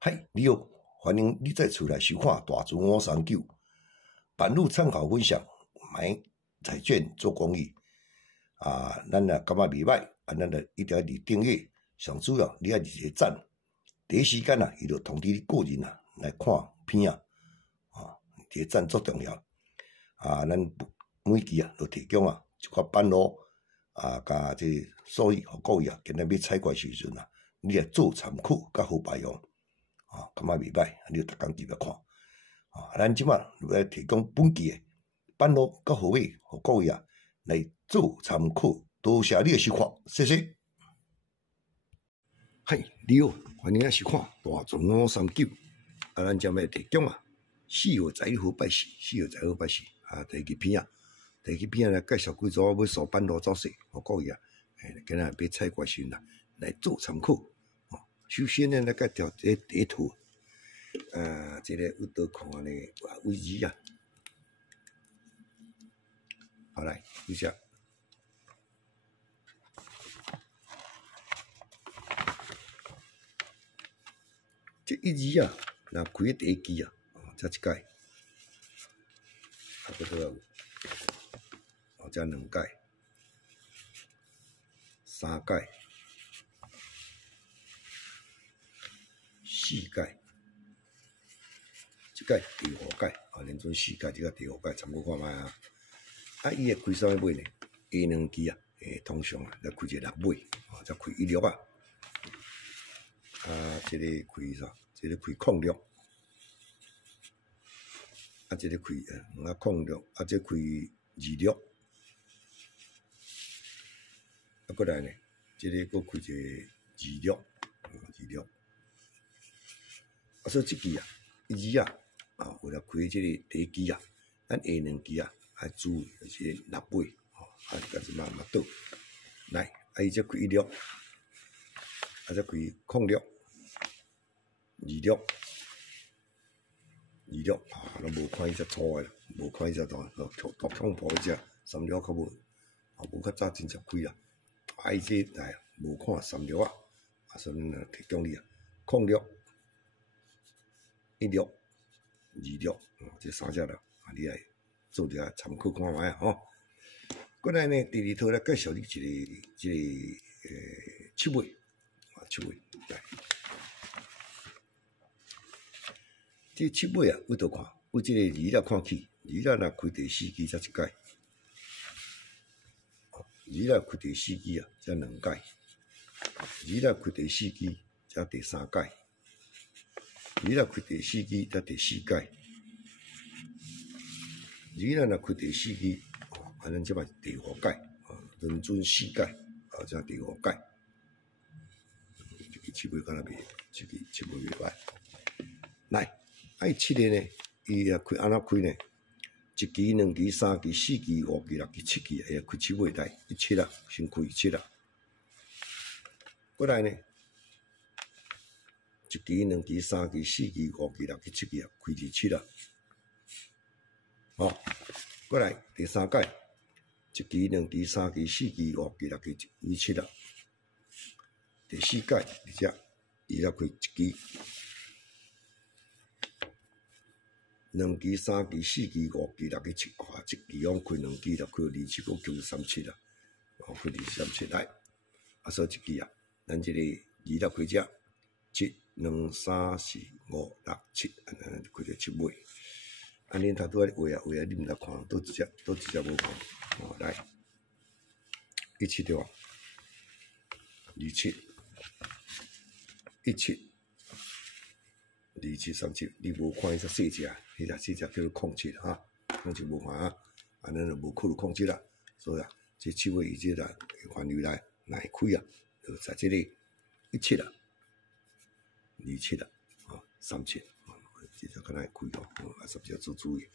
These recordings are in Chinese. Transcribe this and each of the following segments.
嗨，你好，欢迎你再出来收看大船539，版路参考分享，买彩券做公益咱若感觉袂歹咱就一定要订阅，上主要你要一个赞，第一时间伊就通知你个人来看片一个赞足重要咱每期就提供一寡版路甲这所以互各位今日要采怪时阵你来做参考甲好排用。感觉袂歹，你就逐工继续看。咱即摆来提供本期的版路甲号码，互各位来做参考。多谢你的收看，谢谢。嗨，你好，欢迎收看大船539。咱将要提供4月11号拜四，4月11号拜四第一片第一片来介绍几组要扫版路走势，互各位今日要采怪时来做参考。首先呢，来介绍这第一图，这个有倒看呢，位置好来，一下，这一字若开第一支这一届，差不多这两届、三届。4届，即届第5届连准4届，即个第5届，参考看卖伊会开啥物尾呢？下两支通常来开一个6尾，再开16这个开啥？这个开06，这个开06，这开26，过来呢，这个佫开一个26。所以即支一支为了开即个第一支咱下两支要注意就是6尾甲即嘛倒来伊则开16，则开06、26，拢无看伊只粗诶啦，无看伊只大恐怖伊只36较无较早真正开伊这来无看36所以咱提供你06。16、26，这三只你来做一下参考看卖过来呢，第二套来介绍你一个7尾7尾来，这7尾为倒看？为这个2看起，2若开第4支才一届，2若开第4支才2届，2若开第4支才第3届。2若开第4支才第4届，2若开第4支，咱即摆第5届，轮准4届，才第5届。这个7尾敢若袂，这个7尾袂歹。来，伊7个呢，伊开安怎开呢？1支、2支、3支、4支、5支、6支、7支，开7尾来，7先开7过来呢？1支、2支、3支、4支、5支、6支、7支开第7过来第3届1支、2支、3支、4支、5支、6支开7第4届而且伊才开1支、2支、3支、4支、5支、6支、7支，1支用开2支，就开27个937开27来所以1支咱这个2才开这7、2、3、4、5、6、7，就开到7尾。恁头拄仔画你毋知看倒一只无看来17对吧？27、17、27、37，你无看迄只细只，迄只细只叫做07咱就无看咱就无考虑07所以这7尾伊这范围内若会开就在这里172737这只可能会开是不是要做注意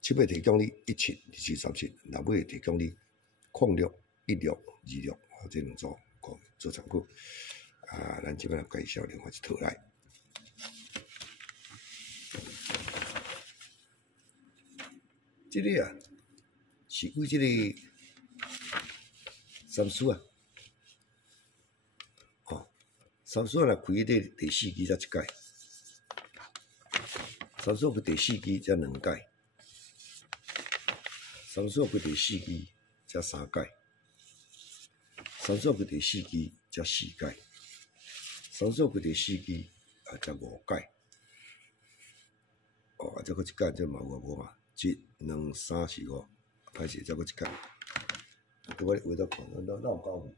7尾提供你17、27、37，六尾提供你06、16、26这两组做参考咱这边介绍另外一套来。这个是为这个三叔三数若开第四支才一届，三数开第四支才2届，三数开第四支才3届，三数开第四支才4届，三数开第四支才5届。哦，再搁一届，这嘛有无嘛？1、2、3、4、5，歹势，再搁一届。我画到看，咱有够无？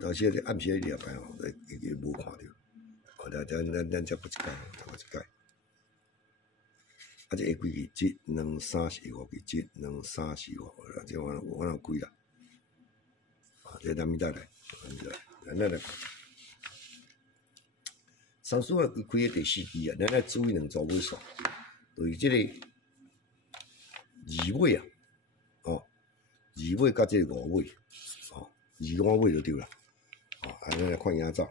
有时咧暗时咧掠牌吼，伊无看着。哦，咱再搁一届，再搁一届。啊，这下几支？1、2、3、4、5支，1、2、3、4、5，这我哪开啦？啊，这咱咪再来，咱来。三数啊，开第4支啊，咱来注意2组尾数，就是这个2尾啊，哦，2尾甲这个5尾，哦，2碗尾就对啦，哦，咱来看影照。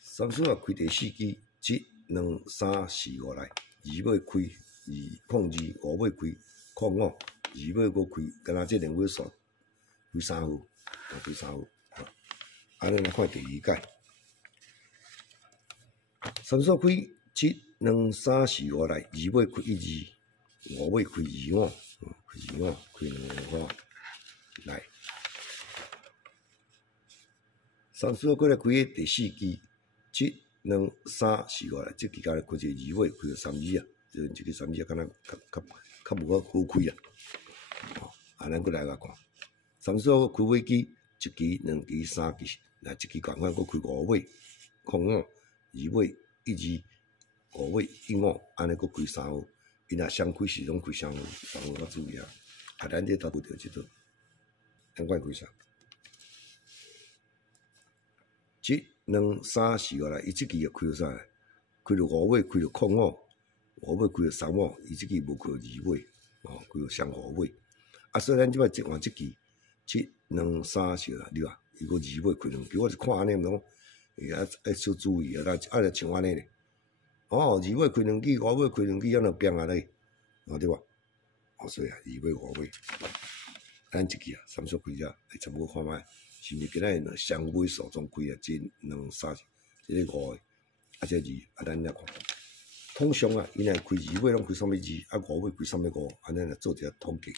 三数啊，开第4支，1、2、3、4、5来，2尾开202， 5尾开05， 2尾搁开，敢若这2尾数开3号，开3号，咱来看第2届。三数开1、2、3、4、5来，2尾开1、2， 5尾开2碗，开2碗，开2碗来。三数过来开第4支，1、2、3、4、5来，这期间开一个2尾，开到3支啊，这个3支敢若较无好开啊。哦，咱过来甲看，三数开尾支，1支、2支、3支，来这期赶快搁开5尾，空碗。2尾1支，5尾1碗，安尼搁开3号，伊若双开时拢开双号，双号较注意啊。啊，咱这达不着即个，咱看开啥？1、2、3、4、5来，伊即期又开到啥？开到5尾，开到空碗，5尾开到3碗，伊即期无开到2尾，哦，开到双5尾。啊，所以咱即摆换即期，1、2、3、4啦，对吧？伊搁2尾开2支，我是看安尼拢。爱小注意啊！来像安尼咧，哦，2尾开2支，5尾开2支，安尼变啊咧，哦对吧？哦，所以啊，2尾5尾，咱即期啊，三数开遮，差不多看卖，是毋是今仔双尾数总开啊？1、2、3，这个5个，啊这2，啊咱来看，通常啊，伊若开2尾拢开啥物2，啊5尾开啥物5，安尼来做一下统计。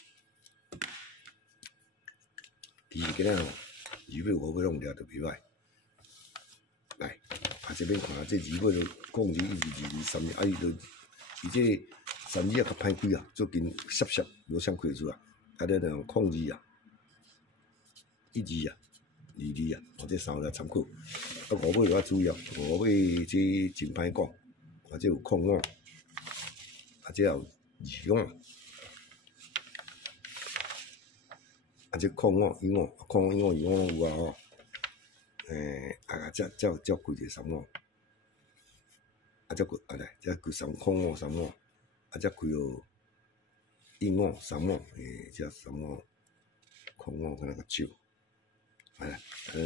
其实今仔吼，2尾5尾拢掠着袂歹。来，啊这边看这2尾就控制1、2、2、3，啊伊这3支啊较歹开啊，最近涩，无啥开出来，啊咱用控制啊，1支啊、2支啊，或者3来参考。啊5尾就要注意啊，5尾这真歹讲，啊这有空碗，啊这有2碗，啊这空碗、1碗、空碗、1碗、2碗拢有啊吼。才开一个3碗，啊，才开来，才开空碗3碗，啊，才开哦1碗3碗，这3碗空碗可能较少，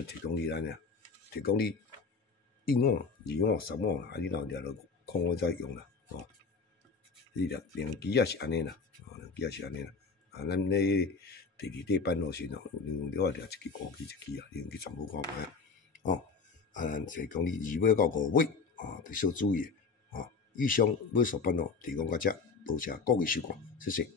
提供你咱俩，提供你1碗、2碗、3碗，啊，你若掠到空碗再用啦，哦，你2支也是安尼啦，2支也是安尼啦，啊，咱咧第2块板路线哦，你话掠一支5支1支啊，你去参考看卖啊。哦，啊，就是讲你2尾到5尾，啊，得小注意，啊，以上尾数班咯，提供到这，多谢各位收看，谢谢。